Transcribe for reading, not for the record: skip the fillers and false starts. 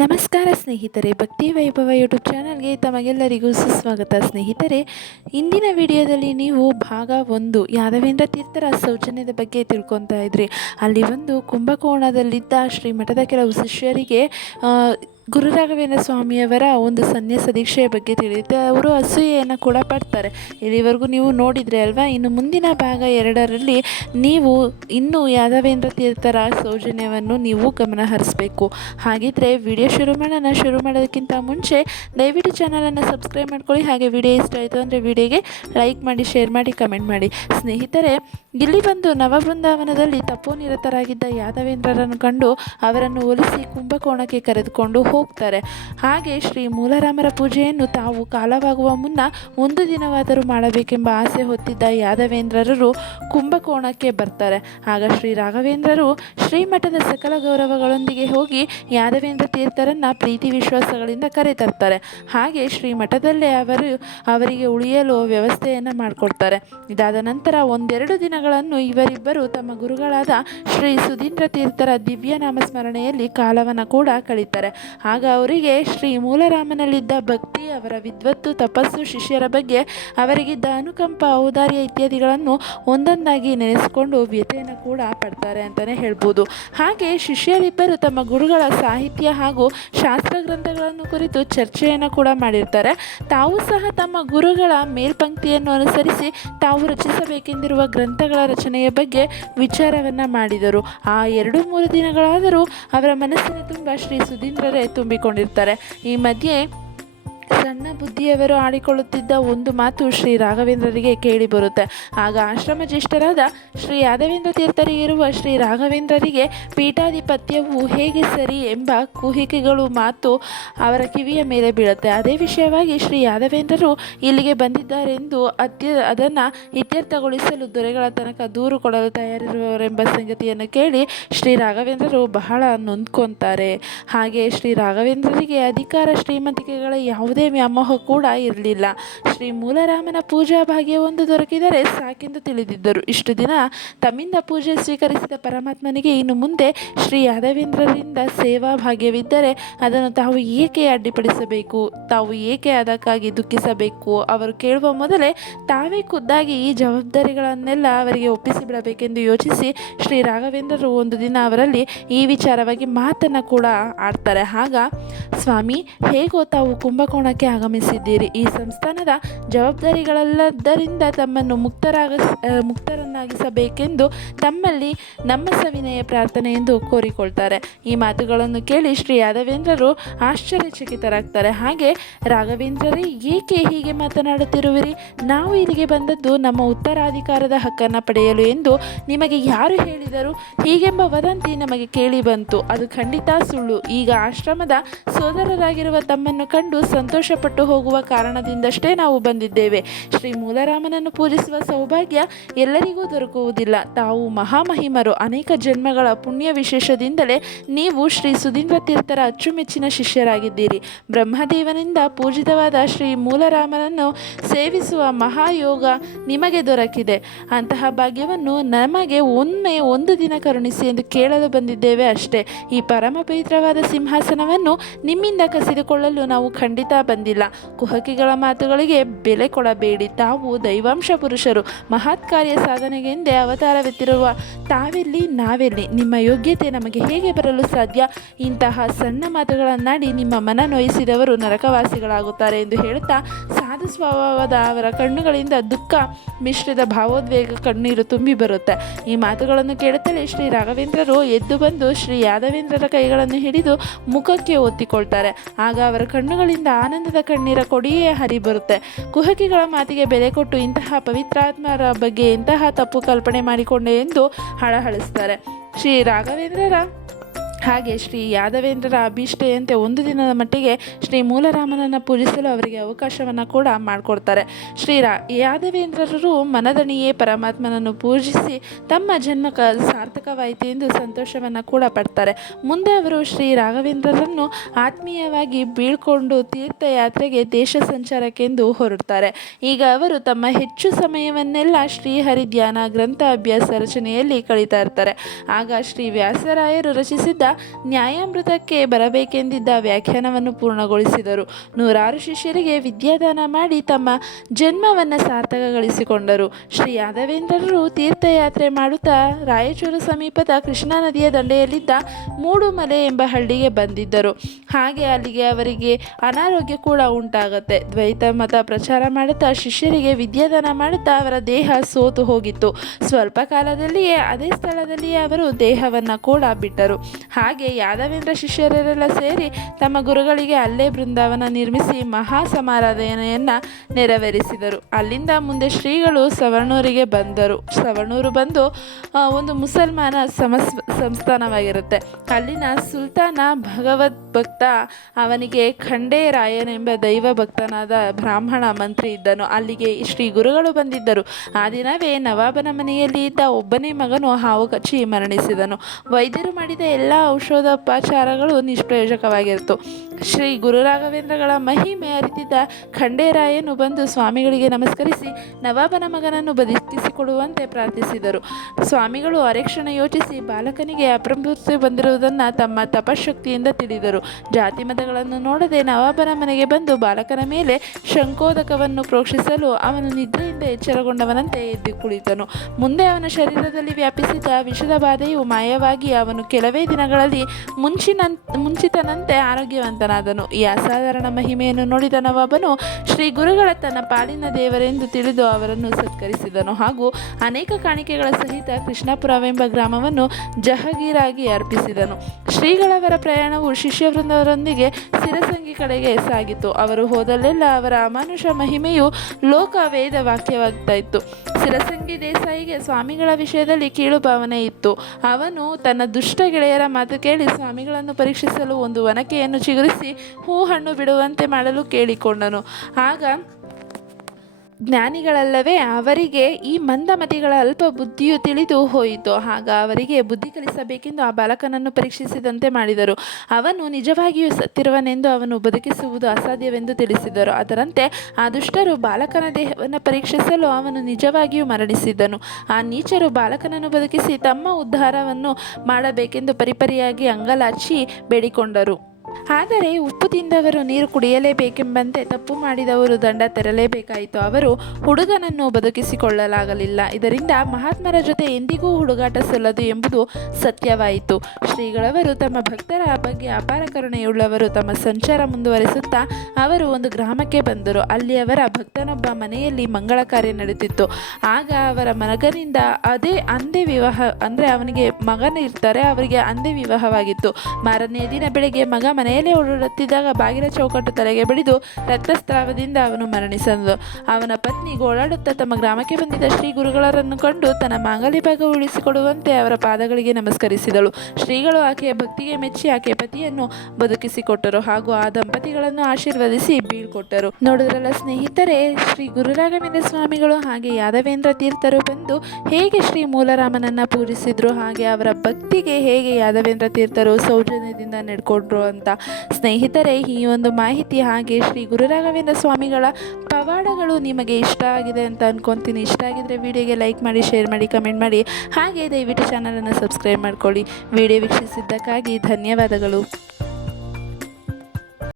ನಮಸ್ಕಾರ ಸ್ನೇಹಿತರೆ, ಭಕ್ತಿ ವೈಭವ ಯೂಟ್ಯೂಬ್ ಚಾನಲ್ಗೆ ತಮಗೆಲ್ಲರಿಗೂ ಸುಸ್ವಾಗತ. ಸ್ನೇಹಿತರೆ, ಇಂದಿನ ವಿಡಿಯೋದಲ್ಲಿ ನೀವು ಭಾಗ 1 ಯಾದವೇಂದ್ರ ತೀರ್ಥರ ಸೌಜನ್ಯದ ಬಗ್ಗೆ ತಿಳ್ಕೊತಾ ಇದ್ರಿ. ಅಲ್ಲಿ ಒಂದು ಕುಂಭಕೋಣದಲ್ಲಿದ್ದ ಶ್ರೀಮಠದ ಕೆಲವು ಶಿಷ್ಯರಿಗೆ ಗುರು ರಾಘವೇಂದ್ರ ಸ್ವಾಮಿಯವರ ಒಂದು ಸನ್ಯಾಸ ದೀಕ್ಷೆಯ ಬಗ್ಗೆ ತಿಳಿಯುತ್ತೆ. ಅವರು ಅಸೂಯೆಯನ್ನು ಕೂಡ ಪಡ್ತಾರೆ. ಇಲ್ಲಿವರೆಗೂ ನೀವು ನೋಡಿದರೆ ಅಲ್ವಾ. ಇನ್ನು ಮುಂದಿನ ಭಾಗ 2ರಲ್ಲಿ ನೀವು ಇನ್ನೂ ಯಾದವೇಂದ್ರ ತೀರ್ಥರ ಸೌಜನ್ಯವನ್ನು ನೀವು ಗಮನ ಹರಿಸಬೇಕು. ಹಾಗಿದ್ರೆ ವಿಡಿಯೋ ಶುರು ಮಾಡೋದಕ್ಕಿಂತ ಮುಂಚೆ ದಯವಿಟ್ಟು ಚಾನಲನ್ನು ಸಬ್ಸ್ಕ್ರೈಬ್ ಮಾಡ್ಕೊಳ್ಳಿ. ಹಾಗೆ ವಿಡಿಯೋ ಇಷ್ಟ ಆಯಿತು ಅಂದರೆ ವಿಡಿಯೋಗೆ ಲೈಕ್ ಮಾಡಿ, ಶೇರ್ ಮಾಡಿ, ಕಮೆಂಟ್ ಮಾಡಿ. ಸ್ನೇಹಿತರೆ, ಇಲ್ಲಿ ಬಂದು ನವಬೃಂದಾವನದಲ್ಲಿ ತಪೋನಿರತರಾಗಿದ್ದ ಯಾದವೇಂದ್ರರನ್ನು ಕಂಡು ಅವರನ್ನು ಒಲಿಸಿ ಕುಂಭಕೋಣಕ್ಕೆ ಕರೆದುಕೊಂಡು ಹೋಗ್ತಾರೆ. ಹಾಗೆ ಶ್ರೀ ಮೂಲರಾಮರ ಪೂಜೆಯನ್ನು ತಾವು ಕಾಲವಾಗುವ ಮುನ್ನ ಒಂದು ದಿನವಾದರೂ ಮಾಡಬೇಕೆಂಬ ಆಸೆ ಹೊತ್ತಿದ್ದ ಯಾದವೇಂದ್ರರು ಕುಂಭಕೋಣಕ್ಕೆ ಬರ್ತಾರೆ. ಆಗ ಶ್ರೀ ರಾಘವೇಂದ್ರರು ಶ್ರೀಮಠದ ಸಕಲ ಗೌರವಗಳೊಂದಿಗೆ ಹೋಗಿ ಯಾದವೇಂದ್ರ ತೀರ್ಥರನ್ನು ಪ್ರೀತಿ ವಿಶ್ವಾಸಗಳಿಂದ ಕರೆತರ್ತಾರೆ. ಹಾಗೆ ಶ್ರೀಮಠದಲ್ಲೇ ಅವರಿಗೆ ಉಳಿಯಲು ವ್ಯವಸ್ಥೆಯನ್ನು ಮಾಡಿಕೊಡ್ತಾರೆ. ಇದಾದ ನಂತರ ಒಂದೆರಡು ದಿನಗಳನ್ನು ಇವರಿಬ್ಬರು ತಮ್ಮ ಗುರುಗಳಾದ ಶ್ರೀ ಸುಧೀಂದ್ರ ತೀರ್ಥರ ದಿವ್ಯ ನಾಮಸ್ಮರಣೆಯಲ್ಲಿ ಕಾಲವನ್ನು ಕೂಡ ಕಳೀತಾರೆ. ಆಗ ಅವರಿಗೆ ಶ್ರೀ ಮೂಲರಾಮನಲ್ಲಿದ್ದ ಭಕ್ತಿ, ಅವರ ವಿದ್ವತ್ತು, ತಪಸ್ಸು, ಶಿಷ್ಯರ ಬಗ್ಗೆ ಅವರಿಗಿದ್ದ ಅನುಕಂಪ, ಔದಾರ್ಯ ಇತ್ಯಾದಿಗಳನ್ನು ಒಂದೊಂದಾಗಿ ನೆನೆಸಿಕೊಂಡು ವ್ಯಥೆಯನ್ನು ಕೂಡ ಪಡ್ತಾರೆ ಅಂತಲೇ ಹೇಳ್ಬೋದು. ಹಾಗೆ ಶಿಷ್ಯರಿಬ್ಬರು ತಮ್ಮ ಗುರುಗಳ ಸಾಹಿತ್ಯ ಹಾಗೂ ಶಾಸ್ತ್ರ ಗ್ರಂಥಗಳನ್ನು ಕುರಿತು ಚರ್ಚೆಯನ್ನು ಕೂಡ ಮಾಡಿರ್ತಾರೆ. ತಾವು ಸಹ ತಮ್ಮ ಗುರುಗಳ ಮೇಲ್ಪಂಕ್ತಿಯನ್ನು ಅನುಸರಿಸಿ ತಾವು ರಚಿಸಬೇಕೆಂದಿರುವ ಗ್ರಂಥಗಳ ರಚನೆಯ ಬಗ್ಗೆ ವಿಚಾರವನ್ನು ಮಾಡಿದರು. ಆ 2-3 ದಿನಗಳಾದರೂ ಅವರ ಮನಸ್ಸಿನ ತುಂಬ ಶ್ರೀ ಸುಧೀಂದ್ರರೇ ತುಂಬಿಕೊಂಡಿರ್ತಾರೆ. ಈ ಮಧ್ಯೆ ಸಣ್ಣ ಬುದ್ಧಿಯವರು ಆಡಿಕೊಳ್ಳುತ್ತಿದ್ದ ಒಂದು ಮಾತು ಶ್ರೀ ರಾಘವೇಂದ್ರರಿಗೆ ಕೇಳಿ ಬರುತ್ತೆ. ಆಗ ಆಶ್ರಮ ಜ್ಯೇಷ್ಠರಾದ ಶ್ರೀ ಯಾದವೇಂದ್ರ ತೀರ್ಥರಿಗಿರುವ ಶ್ರೀ ರಾಘವೇಂದ್ರರಿಗೆ ಪೀಠಾಧಿಪತ್ಯವು ಹೇಗೆ ಸರಿ ಎಂಬ ಕುಹಿಕೆಗಳು ಮಾತು ಅವರ ಕಿವಿಯ ಮೇಲೆ ಬೀಳುತ್ತೆ. ಅದೇ ವಿಷಯವಾಗಿ ಶ್ರೀ ಯಾದವೇಂದ್ರರು ಇಲ್ಲಿಗೆ ಬಂದಿದ್ದಾರೆಂದು ಅದನ್ನು ಇತ್ಯರ್ಥಗೊಳಿಸಲು ದೊರೆಗಳ ತನಕ ದೂರು ಕೊಡಲು ತಯಾರಿರುವವರೆಂಬ ಸಂಗತಿಯನ್ನು ಕೇಳಿ ಶ್ರೀ ರಾಘವೇಂದ್ರರು ಬಹಳ ನೊಂದ್ಕೊತಾರೆ. ಹಾಗೆ ಶ್ರೀ ರಾಘವೇಂದ್ರರಿಗೆ ಅಧಿಕಾರ, ಶ್ರೀಮಂತಿಕೆಗಳ ಯಾವುದೇ ವ್ಯಾಮೋಹ ಕೂಡ ಇರಲಿಲ್ಲ. ಶ್ರೀ ಮೂಲರಾಮನ ಪೂಜಾ ಭಾಗ್ಯವೊಂದು ದೊರಕಿದರೆ ಸಾಕೆಂದು ತಿಳಿದಿದ್ದರು. ಇಷ್ಟು ದಿನ ತಮ್ಮಿಂದ ಪೂಜೆ ಸ್ವೀಕರಿಸಿದ ಪರಮಾತ್ಮನಿಗೆ ಇನ್ನು ಮುಂದೆ ಶ್ರೀ ಯಾದವೇಂದ್ರರಿಂದ ಸೇವಾ ಭಾಗ್ಯವಿದ್ದರೆ ಅದನ್ನು ತಾವು ಏಕೆ ಅಡ್ಡಿಪಡಿಸಬೇಕು, ತಾವು ಏಕೆ ಅದಕ್ಕಾಗಿ ದುಃಖಿಸಬೇಕು? ಅವರು ಕೇಳುವ ಮೊದಲೇ ತಾವೇ ಖುದ್ದಾಗಿ ಈ ಜವಾಬ್ದಾರಿಗಳನ್ನೆಲ್ಲ ಅವರಿಗೆ ಒಪ್ಪಿಸಿ ಬಿಡಬೇಕೆಂದು ಯೋಚಿಸಿ ಶ್ರೀ ರಾಘವೇಂದ್ರರು ಒಂದು ದಿನ ಅವರಲ್ಲಿ ಈ ವಿಚಾರವಾಗಿ ಮಾತನ್ನು ಕೂಡ ಆಡ್ತಾರೆ. ಆಗ, ಸ್ವಾಮಿ, ಹೇಗೋ ತಾವು ಕುಂಭಕೋಣಕ್ಕೆ ಆಗಮಿಸಿದ್ದೀರಿ. ಈ ಸಂಸ್ಥಾನದ ಜವಾಬ್ದಾರಿಗಳೆಲ್ಲದರಿಂದ ತಮ್ಮನ್ನು ಮುಕ್ತರನ್ನಾಗಿಸಬೇಕೆಂದು ತಮ್ಮಲ್ಲಿ ನಮ್ಮ ಸವಿನಯ ಪ್ರಾರ್ಥನೆ ಎಂದು ಕೋರಿಕೊಳ್ತಾರೆ. ಈ ಮಾತುಗಳನ್ನು ಕೇಳಿ ಶ್ರೀ ಯಾದವೇಂದ್ರರು ಆಶ್ಚರ್ಯಚಕಿತರಾಗ್ತಾರೆ. ಹಾಗೆ, ರಾಘವೇಂದ್ರರೇ, ಏಕೆ ಹೀಗೆ ಮಾತನಾಡುತ್ತಿರುವಿರಿ? ನಾವು ಇಲ್ಲಿಗೆ ಬಂದದ್ದು ನಮ್ಮ ಉತ್ತರಾಧಿಕಾರದ ಹಕ್ಕನ್ನು ಪಡೆಯಲು ಎಂದು ನಿಮಗೆ ಯಾರು ಹೇಳಿದರು? ಹೀಗೆಂಬ ವದಂತಿ ನಮಗೆ ಕೇಳಿ ಬಂತು. ಅದು ಖಂಡಿತ ಸುಳ್ಳು. ಈಗ ಆಶ್ರಮದ ಸೋದರರಾಗಿರುವ ತಮ್ಮನ್ನು ಕಂಡು ಸಂತೋಷಪಟ್ಟು ಹೋಗುವ ಕಾರಣದಿಂದಷ್ಟೇ ನಾವು ಬಂದಿದ್ದೇವೆ. ಶ್ರೀ ಮೂಲರಾಮನನ್ನು ಪೂಜಿಸುವ ಸೌಭಾಗ್ಯ ಎಲ್ಲರಿಗೂ ದೊರಕುವುದಿಲ್ಲ. ತಾವು ಮಹಾಮಹಿಮರು. ಅನೇಕ ಜನ್ಮಗಳ ಪುಣ್ಯ ವಿಶೇಷದಿಂದಲೇ ನೀವು ಶ್ರೀ ಸುಧೀಂದ್ರ ತೀರ್ಥರ ಅಚ್ಚುಮೆಚ್ಚಿನ ಶಿಷ್ಯರಾಗಿದ್ದೀರಿ. ಬ್ರಹ್ಮದೇವನಿಂದ ಪೂಜಿತವಾದ ಶ್ರೀ ಮೂಲರಾಮನನ್ನು ಸೇವಿಸುವ ಮಹಾಯೋಗ ನಿಮಗೆ ದೊರಕಿದೆ. ಅಂತಹ ಭಾಗ್ಯವನ್ನು ನಮಗೆ ಒಂದು ದಿನ ಕರುಣಿಸಿ ಎಂದು ಕೇಳಲು ಬಂದಿದ್ದೇವೆ ಅಷ್ಟೇ. ಈ ಪರಮ ಪವಿತ್ರವಾದ ಸಿಂಹಾಸನವನ್ನು ನಿಮ್ಮಿಂದ ಕಸಿದುಕೊಳ್ಳಲು ನಾವು ಖಂಡಿತ ಬಂದಿಲ್ಲ. ಕುಹಕಿಗಳ ಮಾತುಗಳಿಗೆ ಬೆಲೆ ಕೊಡಬೇಡಿ. ತಾವು ದೈವಾಂಶ ಪುರುಷರು. ಮಹತ್ ಕಾರ್ಯ ಸಾಧನೆಗೆಂದೇ ಅವತಾರವೆತ್ತಿರುವ ತಾವೆಲ್ಲಿ, ನಾವೆಲ್ಲಿ? ನಿಮ್ಮ ಯೋಗ್ಯತೆ ನಮಗೆ ಹೇಗೆ ಬರಲು ಸಾಧ್ಯ? ಇಂತಹ ಸಣ್ಣ ಮಾತುಗಳನ್ನಾಡಿ ನಿಮ್ಮ ಮನ ನೋಯಿಸಿದವರು ನರಕವಾಸಿಗಳಾಗುತ್ತಾರೆ ಎಂದು ಹೇಳುತ್ತಾ ಸಾಧು ಸ್ವಭಾವದ ಅವರ ಕಣ್ಣುಗಳಿಂದ ದುಃಖ ಮಿಶ್ರಿತ ಭಾವೋದ್ವೇಗ ಕಣ್ಣೀರು ತುಂಬಿ ಬರುತ್ತೆ. ಈ ಮಾತುಗಳನ್ನು ಕೇಳುತ್ತಲೇ ಶ್ರೀ ರಾಘವೇಂದ್ರರು ಎದ್ದು ಬಂದು ಶ್ರೀ ಯಾದವೇಂದ್ರರ ಕೈಗಳನ್ನು ಹಿಡಿದು ಮುಖಕ್ಕೆ ಒತ್ತಿಕೊಳ್ತಾರೆ. ಆಗ ಅವರ ಕಣ್ಣುಗಳಿಂದ ಆನಂದದ ಕಣ್ಣೀರ ಕೊಡಿಯೇ ಹರಿಬರುತ್ತೆ. ಕುಹಕಿಗಳ ಮಾತಿಗೆ ಬೆಲೆ ಕೊಟ್ಟು ಇಂತಹ ಪವಿತ್ರಾತ್ಮರ ಬಗ್ಗೆ ಎಂತಹ ತಪ್ಪು ಕಲ್ಪನೆ ಮಾಡಿಕೊಂಡೆ ಎಂದು ಹಳಹಳಿಸ್ತಾರೆ. ಶ್ರೀ ರಾಘವೇಂದ್ರರ ಹಾಗೆ ಶ್ರೀ ಯಾದವೇಂದ್ರರ ಅಭೀಷ್ಟೆಯಂತೆ ಒಂದು ದಿನದ ಮಟ್ಟಿಗೆ ಶ್ರೀ ಮೂಲರಾಮನನ್ನು ಪೂಜಿಸಲು ಅವರಿಗೆ ಅವಕಾಶವನ್ನು ಕೂಡ ಮಾಡಿಕೊಡ್ತಾರೆ. ಯಾದವೇಂದ್ರರು ಮನದಣಿಯೇ ಪರಮಾತ್ಮನನ್ನು ಪೂಜಿಸಿ ತಮ್ಮ ಜನ್ಮ ಸಾರ್ಥಕವಾಯಿತು ಎಂದು ಸಂತೋಷವನ್ನು ಕೂಡ ಪಡ್ತಾರೆ. ಮುಂದೆ ಅವರು ಶ್ರೀ ರಾಘವೇಂದ್ರರನ್ನು ಆತ್ಮೀಯವಾಗಿ ಬೀಳ್ಕೊಂಡು ತೀರ್ಥಯಾತ್ರೆಗೆ ದೇಶ ಸಂಚಾರಕ್ಕೆಂದು ಹೊರಡ್ತಾರೆ. ಈಗ ಅವರು ತಮ್ಮ ಹೆಚ್ಚು ಸಮಯವನ್ನೆಲ್ಲ ಶ್ರೀಹರಿ ಧ್ಯಾನ, ಗ್ರಂಥ ಅಭ್ಯಾಸ, ರಚನೆಯಲ್ಲಿ ಕಳೀತಾ ಇರ್ತಾರೆ. ಆಗ ಶ್ರೀ ವ್ಯಾಸರಾಯರು ರಚಿಸಿದ್ದ ನ್ಯಾಯಾಮೃತಕ್ಕೆ ಬರಬೇಕೆಂದಿದ್ದ ವ್ಯಾಖ್ಯಾನವನ್ನು ಪೂರ್ಣಗೊಳಿಸಿದರು. ನೂರಾರು ಶಿಷ್ಯರಿಗೆ ವಿದ್ಯಾದಾನ ಮಾಡಿ ತಮ್ಮ ಜನ್ಮವನ್ನು ಸಾರ್ಥಕಗೊಳಿಸಿಕೊಂಡರು. ಶ್ರೀ ಯಾದವೇಂದ್ರರು ತೀರ್ಥಯಾತ್ರೆ ಮಾಡುತ್ತಾ ರಾಯಚೂರು ಸಮೀಪದ ಕೃಷ್ಣಾ ನದಿಯ ದಂಡೆಯಲ್ಲಿದ್ದ ಮೂಡುಮಲೆ ಎಂಬ ಹಳ್ಳಿಗೆ ಬಂದಿದ್ದರು. ಹಾಗೆ ಅಲ್ಲಿಗೆ ಅವರಿಗೆ ಅನಾರೋಗ್ಯ ಕೂಡ ಉಂಟಾಗುತ್ತೆ. ದ್ವೈತ ಮತ ಪ್ರಚಾರ ಮಾಡುತ್ತಾ ಶಿಷ್ಯರಿಗೆ ವಿದ್ಯಾದಾನ ಮಾಡುತ್ತಾ ಅವರ ದೇಹ ಸೋತು ಹೋಗಿತ್ತು. ಸ್ವಲ್ಪ ಕಾಲದಲ್ಲಿಯೇ ಅದೇ ಸ್ಥಳದಲ್ಲಿಯೇ ಅವರು ದೇಹವನ್ನು ಕೂಡ ಬಿಟ್ಟರು. ಹಾಗೆ ಯಾದವೇಂದ್ರ ಶಿಷ್ಯರೆಲ್ಲ ಸೇರಿ ತಮ್ಮ ಗುರುಗಳಿಗೆ ಅಲ್ಲೇ ಬೃಂದಾವನ ನಿರ್ಮಿಸಿ ಮಹಾ ಸಮಾರಾಧನೆಯನ್ನು ನೆರವೇರಿಸಿದರು. ಅಲ್ಲಿಂದ ಮುಂದೆ ಶ್ರೀಗಳು ಸವಣೂರಿಗೆ ಬಂದರು. ಸವಣೂರು ಬಂದು ಒಂದು ಮುಸಲ್ಮಾನ ಸಂಸ್ಥಾನವಾಗಿರುತ್ತೆ. ಅಲ್ಲಿನ ಸುಲ್ತಾನ ಭಗವದ್ ಭಕ್ತ, ಅವನಿಗೆ ಖಂಡೇರಾಯನೆಂಬ ದೈವ ಭಕ್ತನಾದ ಬ್ರಾಹ್ಮಣ ಮಂತ್ರಿ ಇದ್ದನು. ಅಲ್ಲಿಗೆ ಶ್ರೀ ಗುರುಗಳು ಬಂದಿದ್ದರು. ಆ ದಿನವೇ ನವಾಬನ ಮನೆಯಲ್ಲಿ ಇದ್ದ ಒಬ್ಬನೇ ಮಗನು ಹಾವು ಕಚ್ಚಿ ಮರಣಿಸಿದನು. ವೈದ್ಯರು ಮಾಡಿದ ಎಲ್ಲ ಔಷಧೋಪಚಾರಗಳು ನಿಷ್ಪ್ರಯೋಜಕವಾಗಿತ್ತು. ಶ್ರೀ ಗುರು ರಾಘವೇಂದ್ರಗಳ ಮಹಿಮೆ ಅರಿತಿದ್ದ ಖಂಡೇರಾಯನು ಬಂದು ಸ್ವಾಮಿಗಳಿಗೆ ನಮಸ್ಕರಿಸಿ ನವಾಬನ ಮಗನನ್ನು ಬದುಕಿಸಿಕೊಡುವಂತೆ ಪ್ರಾರ್ಥಿಸಿದರು. ಸ್ವಾಮಿಗಳು ಅರೆಕ್ಷಣ ಯೋಚಿಸಿ ಬಾಲಕನಿಗೆ ಅಪಮೃತ್ಯು ಬಂದಿರುವುದನ್ನು ತಮ್ಮ ತಪಶಕ್ತಿಯಿಂದ ತಿಳಿದರು. ಜಾತಿ ಮತಗಳನ್ನು ನೋಡದೆ ನವಾಬನ ಮನೆಗೆ ಬಂದು ಬಾಲಕನ ಮೇಲೆ ಶಂಖೋದಕವನ್ನು ಪ್ರೋಕ್ಷಿಸಲು ಅವನು ನಿದ್ರೆಯಿಂದ ಎಚ್ಚರಗೊಂಡವನಂತೆ ಎದ್ದು ಕುಳಿತನು. ಮುಂದೆ ಅವನ ಶರೀರದಲ್ಲಿ ವ್ಯಾಪಿಸಿದ ವಿಷದ ಬಾಧೆಯು ಮಾಯವಾಗಿ ಅವನು ಕೆಲವೇ ದಿನಗಳಲ್ಲಿ ಮುಂಚಿತನಂತೆ ಆರೋಗ್ಯವಂತನಾದನು. ಈ ಅಸಾಧಾರಣ ಮಹಿಮೆಯನ್ನು ನೋಡಿದ ನವಾಬನು ಶ್ರೀ ಗುರುಗಳ ತನ್ನ ಪಾಲಿನ ದೇವರೆಂದು ತಿಳಿದು ಅವರನ್ನು ಸತ್ಕರಿಸಿದನು ಹಾಗೂ ಅನೇಕ ಕಾಣಿಕೆಗಳ ಸಹಿತ ಕೃಷ್ಣಪುರವೆಂಬ ಗ್ರಾಮವನ್ನು ಜಹಗೀರಾಗಿ ಅರ್ಪಿಸಿದನು. ಶ್ರೀಗಳವರ ಪ್ರಯಾಣವು ಶಿಷ್ಯವೃಂದರೊಂದಿಗೆ ಸಿರಸಂಗಿ ಕಡೆಗೆ ಸಾಗಿತು. ಅವರು ಹೋದಲ್ಲೆಲ್ಲ ಅವರ ಅಮಾನುಷ ಮಹಿಮೆಯು ಲೋಕ ವೇದ ವಾಕ್ಯವಾಗ್ತಾ ಇತ್ತು. ಸಿರಸಂಗಿ ದೇಸಾಯಿಗೆ ಸ್ವಾಮಿಗಳ ವಿಷಯದಲ್ಲಿ ಕೀಳು ಭಾವನೆ ಇತ್ತು. ಅವನು ತನ್ನ ದುಷ್ಟ ಗೆಳೆಯರ ಮಾತು ಕೇಳಿ ಸ್ವಾಮಿಗಳನ್ನು ಪರೀಕ್ಷಿಸಲು ಒಂದು ಒನಕೆಯನ್ನು ಚಿಗುರಿಸಿ ಹೂ ಹಣ್ಣು ಬಿಡುವಂತೆ ಮಾಡಲು ಕೇಳಿಕೊಂಡನು. ಆಗ ಜ್ಞಾನಿಗಳಲ್ಲವೇ ಅವರಿಗೆ ಈ ಮಂದಮತಿಗಳ ಅಲ್ಪ ಬುದ್ಧಿಯು ತಿಳಿದು ಹೋಯಿತು. ಆಗ ಅವರಿಗೆ ಬುದ್ಧಿ ಕಲಿಸಬೇಕೆಂದು ಆ ಬಾಲಕನನ್ನು ಪರೀಕ್ಷಿಸಿದಂತೆ ಮಾಡಿದರು. ಅವನು ನಿಜವಾಗಿಯೂ ಸತ್ತಿರುವನೆಂದು ಅವನು ಬದುಕಿಸುವುದು ಅಸಾಧ್ಯವೆಂದು ತಿಳಿಸಿದರು. ಅದರಂತೆ ಆ ದುಷ್ಟರು ಬಾಲಕನ ದೇಹವನ್ನು ಪರೀಕ್ಷಿಸಲು ಅವನು ನಿಜವಾಗಿಯೂ ಮರಣಿಸಿದ್ದನು. ಆ ನೀಚರು ಬಾಲಕನನ್ನು ಬದುಕಿಸಿ ತಮ್ಮ ಉದ್ಧಾರವನ್ನು ಮಾಡಬೇಕೆಂದು ಪರಿಪರಿಯಾಗಿ ಅಂಗಲಾಚಿ ಬೇಡಿಕೊಂಡರು. ಆದರೆ ಉಪ್ಪು ತಿಂದವರು ನೀರು ಕುಡಿಯಲೇಬೇಕೆಂಬಂತೆ ತಪ್ಪು ಮಾಡಿದವರು ದಂಡ ತೆರಲೇಬೇಕಾಯಿತು. ಅವರು ಹುಡುಗನನ್ನು ಬದುಕಿಸಿಕೊಳ್ಳಲಾಗಲಿಲ್ಲ. ಇದರಿಂದ ಮಹಾತ್ಮರ ಜೊತೆ ಎಂದಿಗೂ ಹುಡುಗಾಟ ಸಲ್ಲದು ಎಂಬುದು ಸತ್ಯವಾಯಿತು. ಶ್ರೀಗಳವರು ತಮ್ಮ ಭಕ್ತರ ಬಗ್ಗೆ ಅಪಾರ ಕರುಣೆಯುಳ್ಳವರು. ತಮ್ಮ ಸಂಚಾರ ಮುಂದುವರಿಸುತ್ತಾ ಅವರು ಒಂದು ಗ್ರಾಮಕ್ಕೆ ಬಂದರು. ಅಲ್ಲಿ ಅವರ ಭಕ್ತನೊಬ್ಬ ಮನೆಯಲ್ಲಿ ಮಂಗಳ ಕಾರ್ಯ ನಡೆದಿತ್ತು. ಆಗ ಅವರ ಮಗನಿಂದ ಅಂದೇ ವಿವಾಹ, ಅಂದರೆ ಅವನಿಗೆ ಮಗನಿರ್ತಾರೆ, ಅವರಿಗೆ ಅಂದೇ ವಿವಾಹವಾಗಿತ್ತು. ಮಾರನೆಯ ದಿನ ಬೆಳಗ್ಗೆ ಮಗ ಮನೆಯಲ್ಲೇ ಓಡಾಡುತ್ತಿದ್ದಾಗ ಬಾಗಿಲ ಚೌಕಟ್ಟು ತಲೆಗೆ ಬಡಿದು ರಕ್ತಸ್ರಾವದಿಂದ ಅವನು ಮರಣಿಸಿದನು. ಅವನ ಪತ್ನಿ ಗೋಳಾಡುತ್ತಾ ತಮ್ಮ ಗ್ರಾಮಕ್ಕೆ ಬಂದಿದ್ದ ಶ್ರೀ ಗುರುಗಳರನ್ನು ಕಂಡು ತನ್ನ ಮಾಂಗಲ್ಯ ಭಾಗ ಉಳಿಸಿಕೊಡುವಂತೆ ಅವರ ಪಾದಗಳಿಗೆ ನಮಸ್ಕರಿಸಿದಳು. ಶ್ರೀಗಳು ಆಕೆಯ ಭಕ್ತಿಗೆ ಮೆಚ್ಚಿ ಆಕೆಯ ಪತಿಯನ್ನು ಬದುಕಿಸಿಕೊಟ್ಟರು ಹಾಗೂ ಆ ದಂಪತಿಗಳನ್ನು ಆಶೀರ್ವದಿಸಿ ಬೀಳ್ಕೊಟ್ಟರು. ನೋಡಿದ್ರಲ್ಲ ಸ್ನೇಹಿತರೆ, ಶ್ರೀ ಗುರು ರಾಘವೇಂದ್ರ ಸ್ವಾಮಿಗಳು ಹಾಗೆ ಯಾದವೇಂದ್ರ ತೀರ್ಥರು ಬಂದು ಹೇಗೆ ಶ್ರೀ ಮೂಲರಾಮನನ್ನು ಪೂಜಿಸಿದ್ರು, ಹಾಗೆ ಅವರ ಭಕ್ತಿಗೆ ಹೇಗೆ ಯಾದವೇಂದ್ರ ತೀರ್ಥರು ಸೌಜನ್ಯದಿಂದ ನಡ್ಕೊಂಡ್ರು ಅಂತ. ಸ್ನೇಹಿತರೆ, ಈ ಒಂದು ಮಾಹಿತಿ ಹಾಗೆ ಶ್ರೀ ಗುರು ರಾಘವೇಂದ್ರ ಸ್ವಾಮಿಗಳ ಪವಾಡಗಳು ನಿಮಗೆ ಇಷ್ಟ ಆಗಿದೆ ಅಂತ ಅನ್ಕೊತೀನಿ. ಇಷ್ಟ ಆಗಿದ್ರೆ ವಿಡಿಯೋಗೆ ಲೈಕ್ ಮಾಡಿ, ಶೇರ್ ಮಾಡಿ, ಕಮೆಂಟ್ ಮಾಡಿ. ಹಾಗೆ ದಯವಿಟ್ಟು ಚಾನಲನ್ನು ಸಬ್ಸ್ಕ್ರೈಬ್ ಮಾಡ್ಕೊಳ್ಳಿ. ವಿಡಿಯೋ ವೀಕ್ಷಿಸಿದ್ದಕ್ಕಾಗಿ ಧನ್ಯವಾದಗಳು.